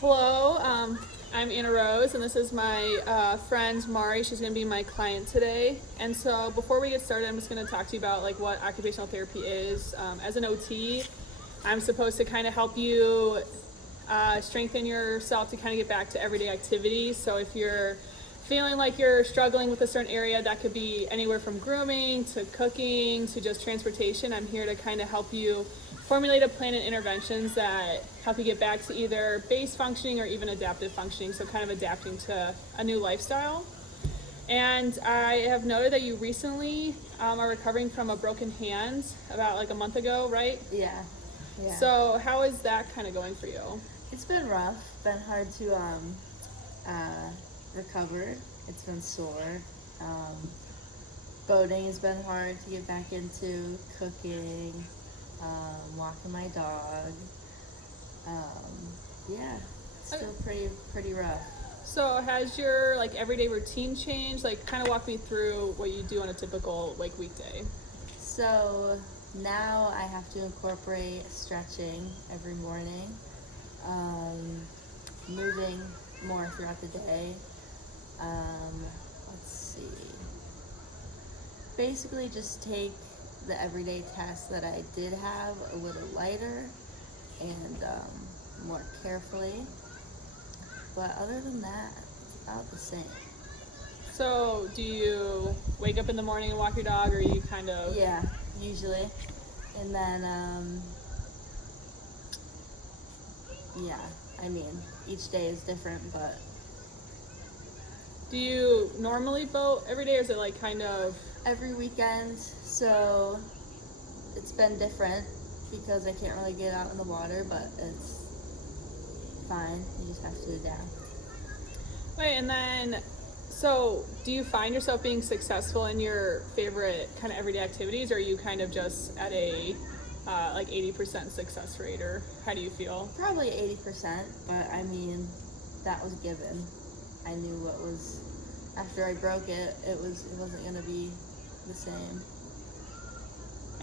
Hello, I'm Anna Rose, and this is my friend Mari. She's going to be my client today. And so, before we get started, I'm just going to talk to you about like what occupational therapy is. As an OT, I'm supposed to kind of help you strengthen yourself to kind of get back to everyday activities. So, if you're feeling like you're struggling with a certain area, that could be anywhere from grooming to cooking to just transportation. I'm here to kind of help you formulate a plan and interventions that help you get back to either base functioning or even adaptive functioning, so kind of adapting to a new lifestyle. And I have noted that you recently are recovering from a broken hand about like a month ago, right? Yeah, yeah. So how is that kind of going for you? It's been rough. Been hard to recover. It's been sore. Boating has been hard to get back into. Cooking, walking my dog. Yeah, it's still pretty rough. So has your like everyday routine changed? Like kind of walk me through what you do on a typical like weekday. So now I have to incorporate stretching every morning, moving more throughout the day. Let's see. Basically, just take the everyday tasks that I did have a little lighter and more carefully. But other than that, it's about the same. So do you wake up in the morning and walk your dog, or you kind of... Yeah, usually. And then, yeah, I mean, each day is different, but Do you normally boat every day, or is it like kind of... every weekend, so it's been different because I can't really get out in the water, but it's fine. You just have to adapt. Wait, and then, so do you find yourself being successful in your favorite kind of everyday activities, or are you kind of just at a like 80% success rate, or how do you feel? Probably 80%, but I mean, that was given. I knew what was, after I broke it, it wasn't gonna be the same.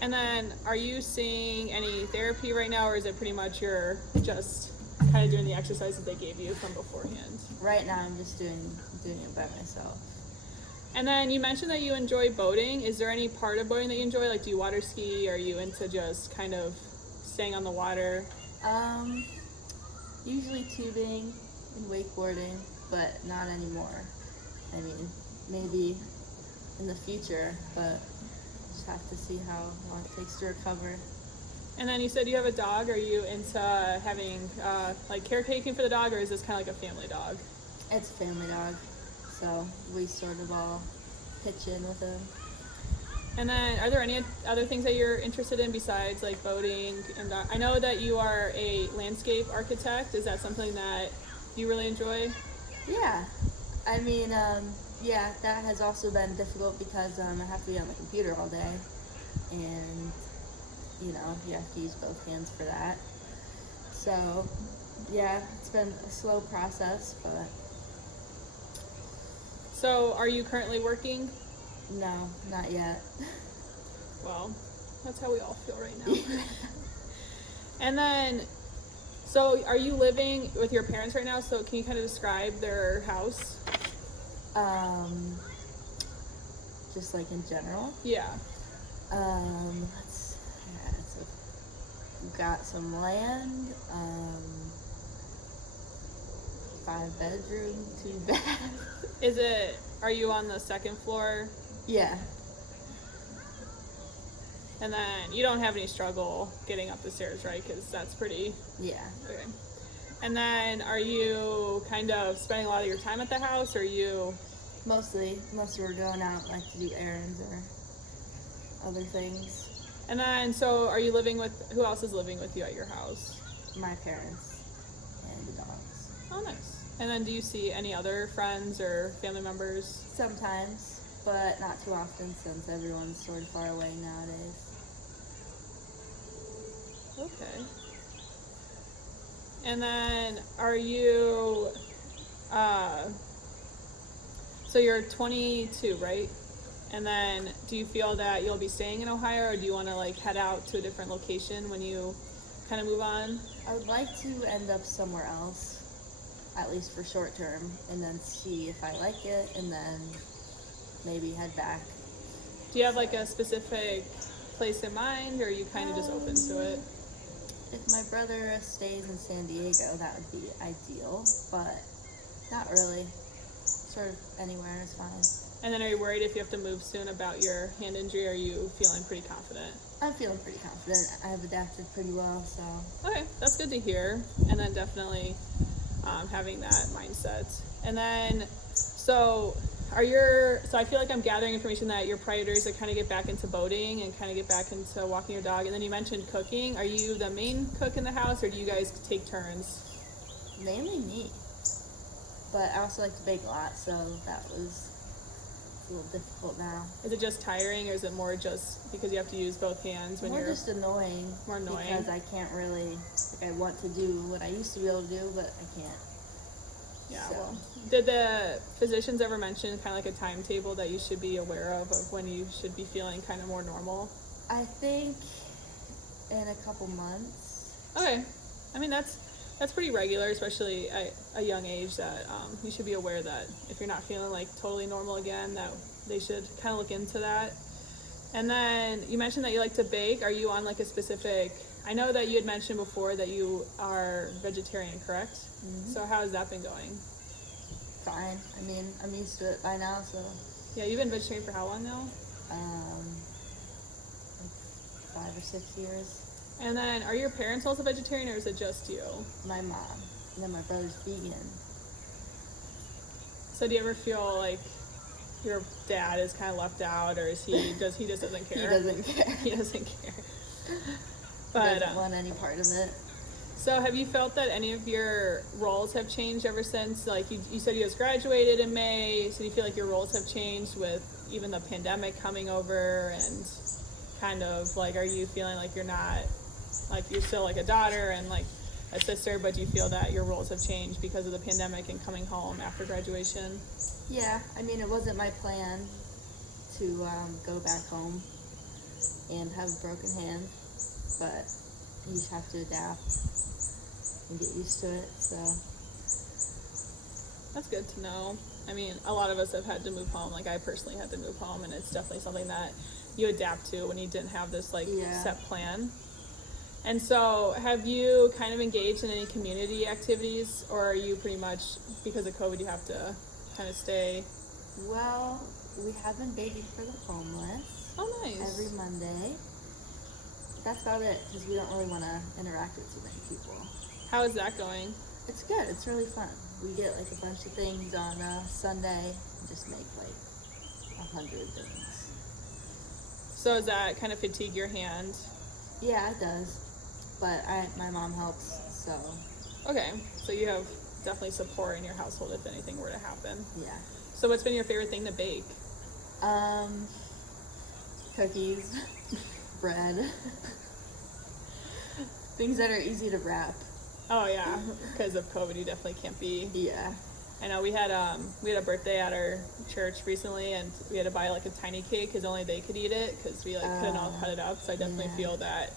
And then, are you seeing any therapy right now, or is it pretty much you're just kind of doing the exercises they gave you from beforehand? Right now, I'm just doing it by myself. And then you mentioned that you enjoy boating. Is there any part of boating that you enjoy? Like, do you water ski? Are you into just kind of staying on the water? Usually tubing and wakeboarding, but not anymore. I mean, maybe in the future, but just have to see how long it takes to recover. And then you said you have a dog. Are you into having like caretaking for the dog, or is this kind of like a family dog? It's a family dog, so we sort of all pitch in with him. And then, are there any other things that you're interested in besides like boating? And I know that you are a landscape architect. Is that something that you really enjoy? Yeah, I mean, yeah, that has also been difficult because I have to be on the computer all day, and you have to use both hands for that. So, yeah, it's been a slow process, but So, are you currently working? no, not yet. Well, that's how we all feel right now. And then, so are you living with your parents right now? So, can you kind of describe their house? Just like in general. Yeah. We've got some land, 5-bedroom, 2 bath. Are you on the second floor? Yeah. And then you don't have any struggle getting up the stairs, right? Because that's pretty... Yeah. Okay. And then are you kind of spending a lot of your time at the house, or are you... Mostly, unless we're going out like to do errands or other things. And then, so are you living with... Who else is living with you at your house? My parents and the dogs. Oh, nice. And then do you see any other friends or family members? Sometimes, but not too often since everyone's sort of far away nowadays. Okay. And then are you, so you're 22, right? And then do you feel that you'll be staying in Ohio, or do you want to like head out to a different location when you kind of move on? I would like to end up somewhere else. at least for short term, and then see if I like it, and then maybe head back. Do you have like a specific place in mind, or are you kind of just open to it? If my brother stays in San Diego, that would be ideal, but not really. Sort of anywhere is fine. And then are you worried if you have to move soon about your hand injury, or are you feeling pretty confident? I'm feeling pretty confident. I've adapted pretty well, so. Okay, that's good to hear. And then definitely having that mindset. And then, so I feel like I'm gathering information that your priorities are kind of get back into boating and kind of get back into walking your dog. And then you mentioned cooking. Are you the main cook in the house, or do you guys take turns? Mainly me. But I also like to bake a lot, so that was a little difficult now. Is it just tiring, or is it more just because you have to use both hands when More you're just annoying. more annoying? Because I can't really, I want to do what I used to be able to do, but I can't. Yeah, So. well, did the physicians ever mention kind of like a timetable that you should be aware of when you should be feeling kind of more normal? I think in a couple months. Okay. I mean, that's pretty regular, especially at a young age, that you should be aware that if you're not feeling like totally normal again, that they should kind of look into that. And then you mentioned that you like to bake. Are you on like a specific, I know that you had mentioned before that you are vegetarian, correct? Mm-hmm. So how has that been going? Fine. I mean, I'm used to it by now, so. Yeah, you've been vegetarian for how long now? Like 5 or 6 years. And then are your parents also vegetarian, or is it just you? My mom. And then my brother's vegan. So do you ever feel like your dad is kind of left out, or is he just doesn't care? He doesn't care. He doesn't care. He But doesn't want any part of it. so have you felt that any of your roles have changed ever since? Like you said you just graduated in May, so do you feel like your roles have changed with even the pandemic coming over, and kind of like, are you feeling like you're not, like you're still like a daughter and like a sister, but do you feel that your roles have changed because of the pandemic and coming home after graduation? Yeah, I mean, it wasn't my plan to go back home and have a broken hand, but you just have to adapt and get used to it, so. That's good to know. I mean, a lot of us have had to move home. Like I personally had to move home, and it's definitely something that you adapt to when you didn't have this like set plan. And so have you kind of engaged in any community activities, or are you pretty much, because of COVID, you have to kind of stay? Well, we have been baking for the homeless. Oh, nice. Every Monday. That's about it, because we don't really want to interact with too many people. How is that going? It's good. It's really fun. We get like a bunch of things on Sunday and just make like 100 things. So does that kind of fatigue your hand? Yeah, it does. But my mom helps, so. Okay, so you have definitely support in your household if anything were to happen. Yeah. So what's been your favorite thing to bake? Cookies, bread, things that are easy to wrap. Oh yeah, because of COVID, you definitely can't be. Yeah. I know we had a birthday at our church recently, and we had to buy like a tiny cake because only they could eat it because we like couldn't all cut it up. So I definitely feel that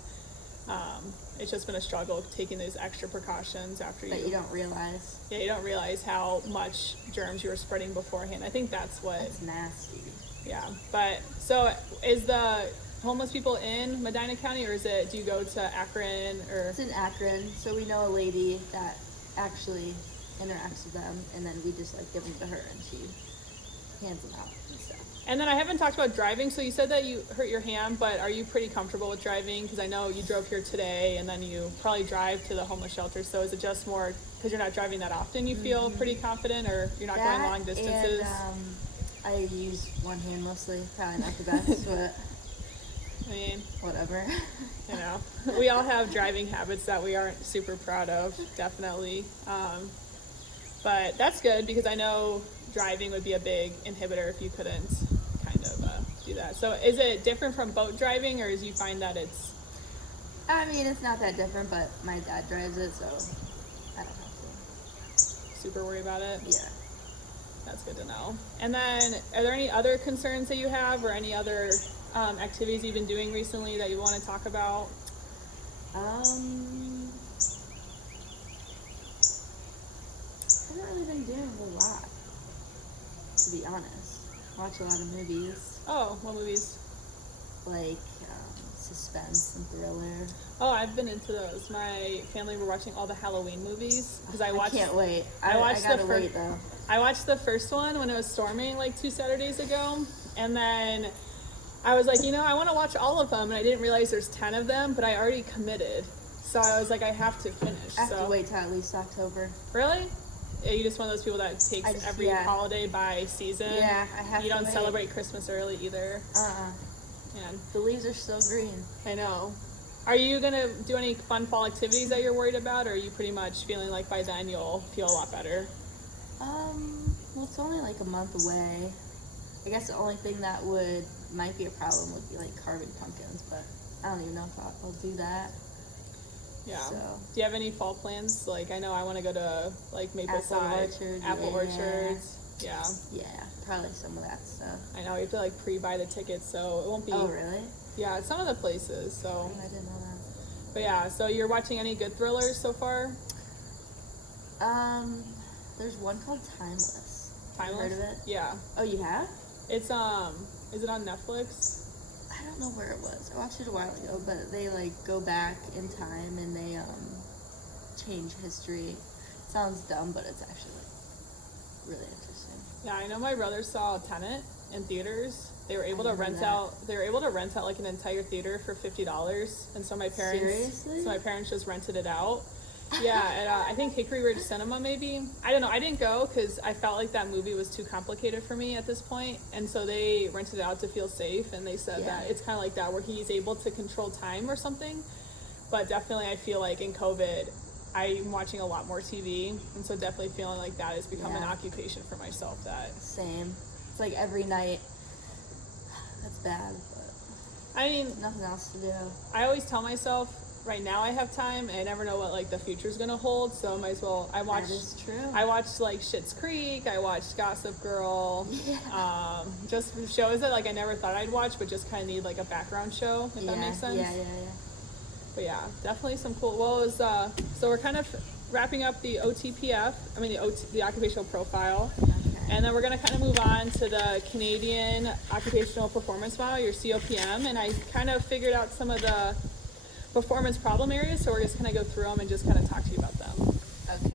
it's just been a struggle taking those extra precautions after that you don't realize. Yeah, you don't realize how much germs you were spreading beforehand. I think that's what. It's nasty. Yeah, but so is the homeless people in Medina County, or do you go to Akron or? It's in Akron, so we know a lady that actually interacts with them, and then we just like give them to her, and she hands them out and stuff. And then I haven't talked about driving. So you said that you hurt your hand, but are you pretty comfortable with driving? Because I know you drove here today, and then you probably drive to the homeless shelter. So is it just more because you're not driving that often? You feel pretty confident, or you're not going long distances? And I use one hand mostly. Probably not the best, but I mean, whatever. You know, we all have driving habits that we aren't super proud of, definitely. But that's good because I know driving would be a big inhibitor if you couldn't kind of do that. So is it different from boat driving, or do you find that it's? I mean, it's not that different, but my dad drives it, so I don't have to. Super worry about it? Yeah. That's good to know. And then, are there any other concerns that you have, or any other activities you've been doing recently that you want to talk about? I didn't do a whole lot, to be honest. Watch a lot of movies, Oh, what movies? like suspense and thriller. Oh, I've been into those. My family were watching all the Halloween movies because I watched. Can't wait. I watched gotta the wait though. I watched the first one when it was storming like 2 Saturdays ago, and then I was like, I want to watch all of them, and I didn't realize there's 10 of them, but I already committed, so I was like, I have to finish. I have so to wait till at least October. Really? Yeah, you just one of those people that takes every holiday by season. Yeah, I have to. You don't wait. celebrate Christmas early either. Man, The leaves are still green. I know. Are you gonna do any fun fall activities that you're worried about, or are you pretty much feeling like by then you'll feel a lot better? Well, it's only like a month away. I guess the only thing that might be a problem would be like carving pumpkins, but I don't even know if I'll do that. Yeah. So. Do you have any fall plans? Like, I know I want to go to like Mapleside, Apple Orchards. Yeah. Yeah, probably some of that stuff. I know you have to like pre-buy the tickets, so it won't be. Oh, really? Yeah, it's some of the places. So. Oh, I didn't know that. But yeah, so you're watching any good thrillers so far? There's one called Timeless. Timeless. Heard of it? Yeah. Oh, you have? It's is it on Netflix? I don't know where it was. I watched it a while ago, but they like go back in time and they change history. Sounds dumb, but it's actually like really interesting. Yeah, I know my brother saw Tenet in theaters. They were able to I didn't rent know out. They were able to rent out like an entire theater for $50, and so my parents. Seriously? So my parents just rented it out. Yeah, at I think Hickory Ridge Cinema maybe. I don't know. I didn't go because I felt like that movie was too complicated for me at this point, and so they rented it out to feel safe. And they said that it's kind of like that where he's able to control time or something. But definitely, I feel like in COVID, I'm watching a lot more TV, and so definitely feeling like that has become an occupation for myself. That Same. It's like every night. That's bad, but I mean, nothing else to do. I always tell myself right now I have time, and I never know what like the future's gonna hold. So might as well. I watched. That is true. I watched like Schitt's Creek. I watched Gossip Girl. Yeah. Just shows that like I never thought I'd watch, but just kind of need like a background show if that makes sense. Yeah. But yeah, definitely some cool. Well, it was so we're kind of wrapping up the OTPF. I mean the occupational profile. Okay. And then we're going to kind of move on to the Canadian Occupational Performance Model, your COPM, and I kind of figured out some of the performance problem areas, so we're just going to go through them and just kind of talk to you about them.